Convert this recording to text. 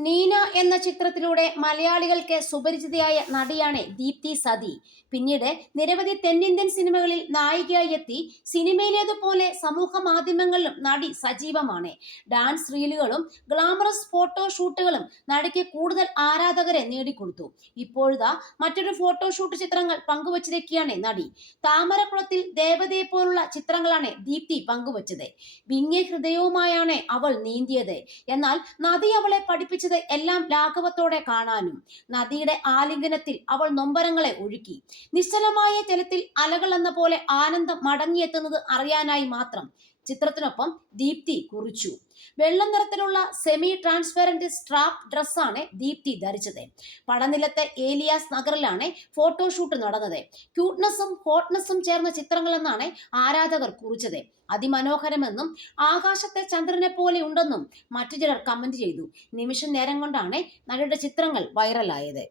Nina എന്ന ചിത്രത്തിലൂടെ മലയാളികൾക്ക് സുപരിചിതയായ നടിയാണ് ദീപ്തി സതി. പിന്നീട് നിരവധി തെന്നിന്ത്യൻ സിനിമകളിൽ നായികയായി എത്തി. സിനിമയിലേതുപോലെ സമൂഹ മാധ്യമങ്ങളിലും നടി സജീവമാണ്. ഡാൻസ് റീലുകളും ഗ്ലാമറസ് ഫോട്ടോ ഷൂട്ടുകളും നടിക്ക് കൂടുതൽ ആരാധകരെ നേടിക്കൊടുത്തു. ഇപ്പോഴതാ മറ്റൊരു ഫോട്ടോ ഷൂട്ട് ചിത്രങ്ങൾ പങ്കുവച്ചിരിക്കുകയാണ് നടി. താമരക്കുളത്തിൽ ദേവതയെ പോലുള്ള ചിത്രങ്ങളാണ് ദീപ്തി പങ്കുവച്ചത്. വിങ്ങിയ ഹൃദയവുമായാണ് അവൾ നീന്തിയത്. എന്നാൽ നദി അവളെ പഠിപ്പിച്ചത് എല്ലാം ലാഘവത്തോടെ കാണാനും നദിയുടെ ആലിംഗനത്തിൽ അവൾ നൊമ്പരങ്ങളെ ഒഴുക്കി. നിശ്ചലമായ ജലത്തിൽ അലകൾ എന്ന പോലെ ആനന്ദം മടങ്ങിയെത്തുന്നത് അറിയാനായി മാത്രം ചിത്രത്തിനൊപ്പം ദീപ്തി കുറിച്ചു. വെള്ള നിറത്തിലുള്ള സെമി ട്രാൻസ്പെറന്റ് സ്ട്രാപ്പ് ഡ്രസ്സാണ് ദീപ്തി ധരിച്ചത്. പടനിലത്തെ ഏലിയാസ് നഗറിലാണ് ഫോട്ടോഷൂട്ട് നടന്നത്. ക്യൂട്ട്നെസ്സും ഹോട്ട്നെസ്സും ചേർന്ന ചിത്രങ്ങളെന്നാണ് ആരാധകർ കുറിച്ചത്. അതിമനോഹരമെന്നും ആകാശത്തെ ചന്ദ്രനെ പോലെ ഉണ്ടെന്നും മറ്റു ചിലർ കമന്റ് ചെയ്തു. നിമിഷ നേരം കൊണ്ടാണ് നടിയുടെ ചിത്രങ്ങൾ വൈറലായത്